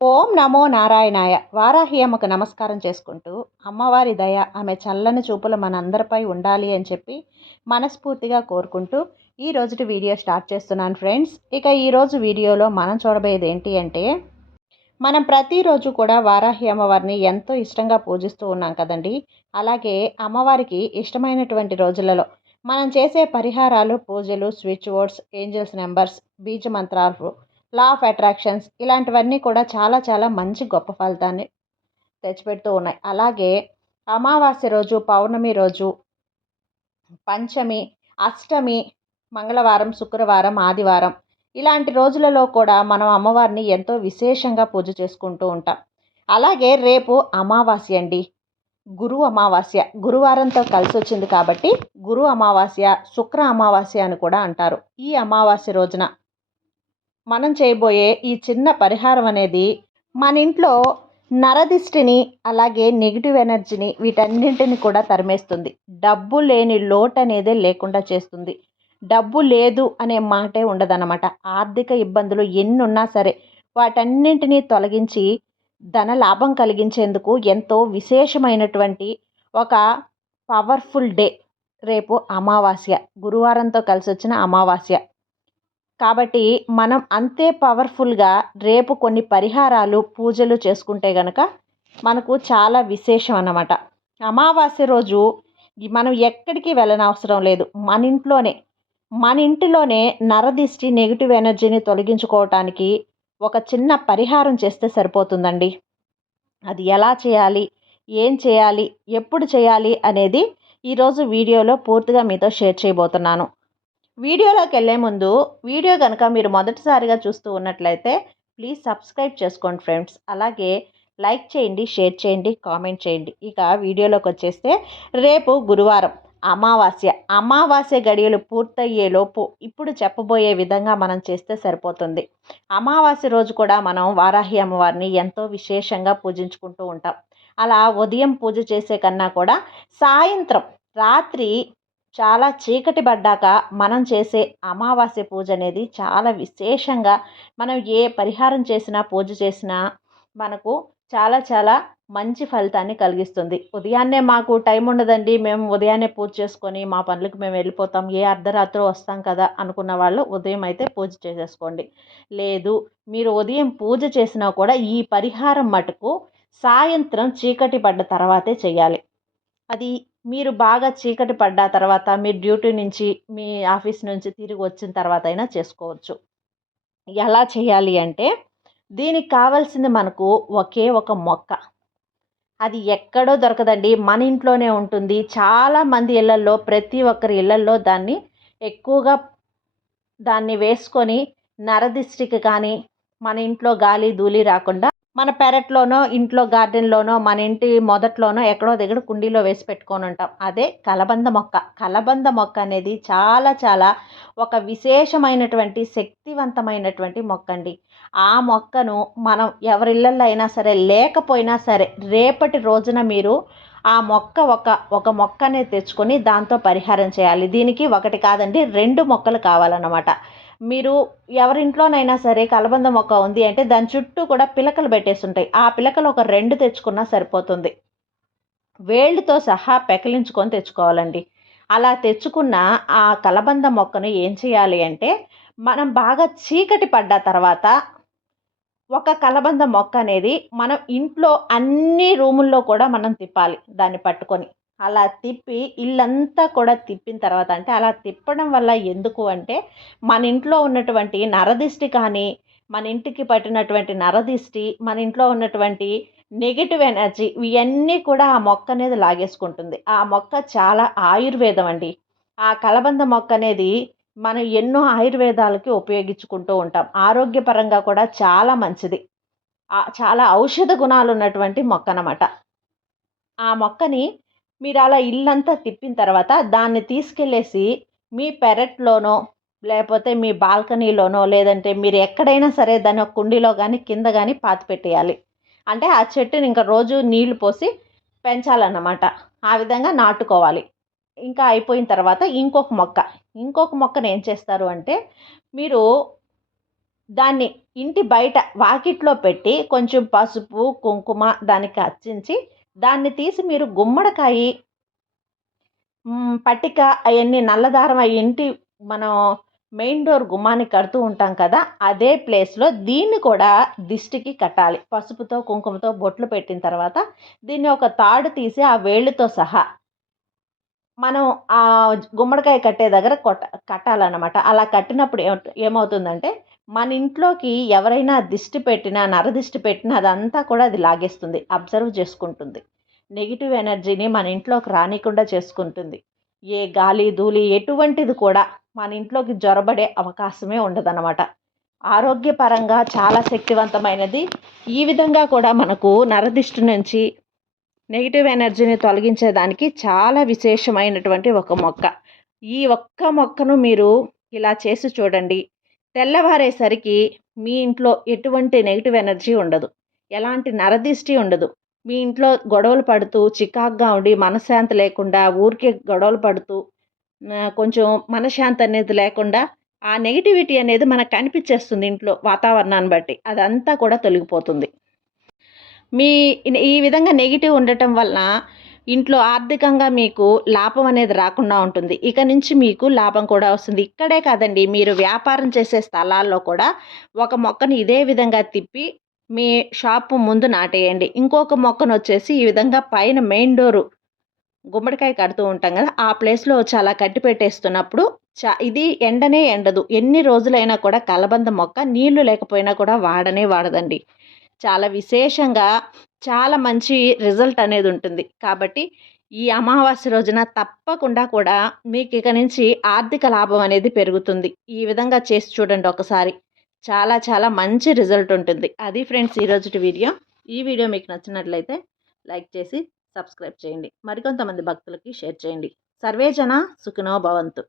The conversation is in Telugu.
ఓం నమో నారాయణాయ. వారాహి అమ్మకు నమస్కారం చేసుకుంటూ అమ్మవారి దయ ఆమె చల్లని చూపులు మనందరిపై ఉండాలి అని చెప్పి మనస్ఫూర్తిగా కోరుకుంటూ ఈ రోజుటి వీడియో స్టార్ట్ చేస్తున్నాను ఫ్రెండ్స్. ఇక ఈరోజు వీడియోలో మనం చూడబోయేది ఏంటి అంటే మనం ప్రతిరోజు కూడా వారాహి అమ్మవారిని ఎంతో ఇష్టంగా పూజిస్తూ ఉన్నాం కదండి. అలాగే అమ్మవారికి ఇష్టమైనటువంటి రోజులలో మనం చేసే పరిహారాలు పూజలు స్విచ్ బోర్డ్స్ ఏంజల్స్ నెంబర్స్ బీజ మంత్రాలు లా ఆఫ్ అట్రాక్షన్స్ ఇలాంటివన్నీ కూడా చాలా చాలా మంచి గొప్ప ఫలితాన్ని తెచ్చిపెడుతూ ఉన్నాయి. అలాగే అమావాస్య రోజు పౌర్ణమి రోజు పంచమి అష్టమి మంగళవారం శుక్రవారం ఆదివారం ఇలాంటి రోజులలో కూడా మనం అమ్మవారిని ఎంతో విశేషంగా పూజ చేసుకుంటూ ఉంటాం. అలాగే రేపు అమావాస్య అండి. గురు అమావాస్య గురువారంతో కలిసి వచ్చింది కాబట్టి గురు అమావాస్య శుక్ర అమావాస్య అని కూడా అంటారు. ఈ అమావాస్య రోజున మనం చేయబోయే ఈ చిన్న పరిహారం అనేది మన ఇంట్లో నరదిష్టిని అలాగే నెగిటివ్ ఎనర్జీని వీటన్నింటిని కూడా తరిమేస్తుంది. డబ్బు లేని లోటు అనేది లేకుండా చేస్తుంది. డబ్బు లేదు అనే మాటే ఉండదన్నమాట. ఆర్థిక ఇబ్బందులు ఎన్ని ఉన్నా సరే వాటన్నింటినీ తొలగించి ధన లాభం కలిగించేందుకు ఎంతో విశేషమైనటువంటి ఒక పవర్ఫుల్ డే రేపు అమావాస్య. గురువారంతో కలిసి వచ్చిన అమావాస్య. కాబట్టి మనం అంతే పవర్ఫుల్గా రేపు కొన్ని పరిహారాలు పూజలు చేసుకుంటే గనక మనకు చాలా విశేషం అన్నమాట. అమావాస్య రోజు మనం ఎక్కడికి వెళ్ళనవసరం లేదు. మన ఇంట్లోనే మన ఇంటిలోనే నరదిష్టి నెగిటివ్ ఎనర్జీని తొలగించుకోవటానికి ఒక చిన్న పరిహారం చేస్తే సరిపోతుందండి. అది ఎలా చేయాలి? ఏం చేయాలి? ఎప్పుడు చేయాలి? అనేది ఈరోజు వీడియోలో పూర్తిగా మీతో షేర్ చేయబోతున్నాను. వీడియోలోకి వెళ్ళే ముందు వీడియో కనుక మీరు మొదటిసారిగా చూస్తూ ఉన్నట్లయితే ప్లీజ్ సబ్స్క్రైబ్ చేసుకోండి ఫ్రెండ్స్. అలాగే లైక్ చేయండి షేర్ చేయండి కామెంట్ చేయండి. ఇక వీడియోలోకి వచ్చేస్తే రేపు గురువారం అమావాస్య. అమావాస్య గడియలు పూర్తయ్యేలోపు ఇప్పుడు చెప్పబోయే విధంగా మనం చేస్తే సరిపోతుంది. అమావాస్య రోజు కూడా మనం వారాహి అమ్మవారిని ఎంతో విశేషంగా పూజించుకుంటూ ఉంటాం. అలా ఉదయం పూజ చేసే కన్నా కూడా సాయంత్రం రాత్రి చాలా చీకటి పడ్డాక మనం చేసే అమావాస్య పూజ అనేది చాలా విశేషంగా మనం ఏ పరిహారం చేసినా పూజ చేసినా మనకు చాలా చాలా మంచి ఫలితాన్ని కలిగిస్తుంది. ఉదయాన్నే మాకు టైం ఉండదండి. మేము ఉదయాన్నే పూజ చేసుకొని మా పనులకు మేము వెళ్ళిపోతాం. ఏ అర్ధరాత్రి వస్తాం కదా అనుకున్న వాళ్ళు ఉదయం అయితే పూజ చేసేసుకోండి. లేదు మీరు ఉదయం పూజ చేసినా కూడా ఈ పరిహారం మటుకు సాయంత్రం చీకటి పడ్డ తర్వాతే చేయాలి. అది మీరు బాగా చీకటి పడ్డ తర్వాత మీ డ్యూటీ నుంచి మీ ఆఫీస్ నుంచి తిరిగి వచ్చిన తర్వాత అయినా చేసుకోవచ్చు. ఎలా చేయాలి అంటే దీనికి కావాల్సింది మనకు ఒకే ఒక మొక్క. అది ఎక్కడో దొరకదండి. మన ఇంట్లోనే ఉంటుంది. చాలామంది ఇళ్ళల్లో ప్రతి ఒక్కరి ఇళ్ళల్లో దాన్ని ఎక్కువగా దాన్ని వేసుకొని నరదిష్టికి కానీ మన ఇంట్లో గాలి ధూళి రాకుండా మన పెరట్లోనో ఇంట్లో గార్డెన్లోనో మన ఇంటి మొదట్లోనో ఎక్కడో దగ్గర కుండీలో వేసి పెట్టుకొని ఉంటాం. అదే కలబంద మొక్క. కలబంద మొక్క అనేది చాలా చాలా ఒక విశేషమైనటువంటి శక్తివంతమైనటువంటి మొక్క అండి ఆ మొక్కను మనం ఎవరిళ్ళల్లో అయినా సరే లేకపోయినా సరే రేపటి రోజున మీరు ఆ మొక్క ఒక ఒక మొక్కనే తెచ్చుకొని దాంతో పరిహారం చేయాలి. దీనికి ఒకటి కాదండి రెండు మొక్కలు కావాలన్నమాట. మీరు ఎవరింట్లోనైనా సరే కలబంద మొక్క ఉంది అంటే దాని చుట్టూ కూడా పిలకలు పెట్టేస్తుంటాయి. ఆ పిలకలు ఒక రెండు తెచ్చుకున్నా సరిపోతుంది. వేళ్ళతో సహా పెకలించుకొని తెచ్చుకోవాలండి. అలా తెచ్చుకున్న ఆ కలబంద మొక్కను ఏం చేయాలి అంటే మనం బాగా చీకటి పడ్డ తర్వాత ఒక కలబంద మొక్క అనేది మనం ఇంట్లో అన్ని రూముల్లో కూడా మనం తిప్పాలి దాన్ని పట్టుకొని. అలా తిప్పి ఇల్లంతా కూడా తిప్పిన తర్వాత అంటే అలా తిప్పడం వల్ల ఎందుకు అంటే మన ఇంట్లో ఉన్నటువంటి నరదిష్టి కానీ మన ఇంటికి పట్టినటువంటి నరదిష్టి మన ఇంట్లో ఉన్నటువంటి నెగిటివ్ ఎనర్జీ ఇవన్నీ కూడా ఆ మొక్క అనేది లాగేసుకుంటుంది. ఆ మొక్క చాలా ఆయుర్వేదం అండి. ఆ కలబంద మొక్క అనేది మనం ఎన్నో ఆయుర్వేదాలకి ఉపయోగించుకుంటూ ఉంటాం. ఆరోగ్యపరంగా కూడా చాలా మంచిది. చాలా ఔషధ గుణాలు ఉన్నటువంటి మొక్క అనమాట ఆ మొక్కని మీరు అలా ఇల్లంతా తిప్పిన తర్వాత దాన్ని తీసుకెళ్ళేసి మీ పెరట్లోనో లేకపోతే మీ బాల్కనీలోనో లేదంటే మీరు ఎక్కడైనా సరే దాని ఒక కుండీలో కానీ కింద కానీ పాతి పెట్టేయాలి. అంటే ఆ చెట్టుని ఇంకా రోజు నీళ్ళు పోసి పెంచాలన్నమాట. ఆ విధంగా నాటుకోవాలి. ఇంకా అయిపోయిన తర్వాత ఇంకొక మొక్క. ఇంకొక మొక్కను ఏం చేస్తారు అంటే మీరు దాన్ని ఇంటి బయట వాకిట్లో పెట్టి కొంచెం పసుపు కుంకుమ దానికి అచ్చించి దాన్ని తీసి మీరు గుమ్మడికాయ పట్టిక అవన్నీ నల్లదారం అవి ఇంటి మనం మెయిన్ డోర్ గుమ్మాన్ని కడుతూ ఉంటాం కదా అదే ప్లేస్లో దీన్ని కూడా దిష్టికి కట్టాలి. పసుపుతో కుంకుమతో బొట్లు పెట్టిన తర్వాత దీన్ని ఒక తాడు తీసి ఆ వేళ్ళతో సహా మనం ఆ గుమ్మడికాయ కట్టే దగ్గర కొట్ట కట్టాలన్నమాట. అలా కట్టినప్పుడు ఏమవుతుందంటే మన ఇంట్లోకి ఎవరైనా దిష్టి పెట్టినా నరదిష్టి పెట్టినా అదంతా కూడా అది లాగేస్తుంది. అబ్జర్వ్ చేసుకుంటుంది. నెగిటివ్ ఎనర్జీని మన ఇంట్లోకి రానికుండా చేసుకుంటుంది. ఏ గాలి ధూళి ఎటువంటిది కూడా మన ఇంట్లోకి జొరబడే అవకాశమే ఉండదన్నమాట. ఆరోగ్యపరంగా చాలా శక్తివంతమైనది. ఈ విధంగా కూడా మనకు నరదిష్టి నుంచి నెగిటివ్ ఎనర్జీని తొలగించేదానికి చాలా విశేషమైనటువంటి ఒక మొక్క. ఈ ఒక్క మొక్కను మీరు ఇలా చేసి చూడండి. తెల్లవారేసరికి మీ ఇంట్లో ఎటువంటి నెగిటివ్ ఎనర్జీ ఉండదు. ఎలాంటి నరదిష్టి ఉండదు. మీ ఇంట్లో గొడవలు పడుతూ చికాగ్గా ఉండి మనశ్శాంతి లేకుండా ఊరికే గొడవలు పడుతూ కొంచెం మనశ్శాంతి అనేది లేకుండా ఆ నెగిటివిటీ అనేది మనకు కనిపించేస్తుంది ఇంట్లో వాతావరణాన్ని బట్టి. అదంతా కూడా తొలగిపోతుంది. మీ ఈ విధంగా నెగిటివ్ ఉండటం వలన ఇంట్లో ఆర్థికంగా మీకు లాభం అనేది రాకుండా ఉంటుంది. ఇక నుంచి మీకు లాభం కూడా వస్తుంది. ఇక్కడే కాదండి మీరు వ్యాపారం చేసే స్థలాల్లో కూడా ఒక మొక్కను ఇదే విధంగా తిప్పి మీ షాపు ముందు నాటేయండి. ఇంకొక మొక్కను వచ్చేసి ఈ విధంగా పైన మెయిన్ డోరు గుమ్మడికాయ కడుతూ ఉంటాం కదా ఆ ప్లేస్లో చాలా కట్టి పెట్టేస్తున్నప్పుడు చా ఇది ఎండనే ఎండదు. ఎన్ని రోజులైనా కూడా కలబంద మొక్క నీళ్ళు లేకపోయినా కూడా వాడనే వాడదండి. చాలా విశేషంగా చాలా మంచి రిజల్ట్ అనేది ఉంటుంది. కాబట్టి ఈ అమావాస్య రోజున తప్పకుండా కూడా మీకు ఇక నుంచి ఆర్థిక లాభం అనేది పెరుగుతుంది. ఈ విధంగా చేసి చూడండి ఒకసారి. చాలా చాలా మంచి రిజల్ట్ ఉంటుంది. అది ఫ్రెండ్స్ ఈరోజు వీడియో. ఈ వీడియో మీకు నచ్చినట్లయితే లైక్ చేసి సబ్స్క్రైబ్ చేయండి. మరికొంతమంది భక్తులకి షేర్ చేయండి. సర్వేజన సుఖినో భవంతు.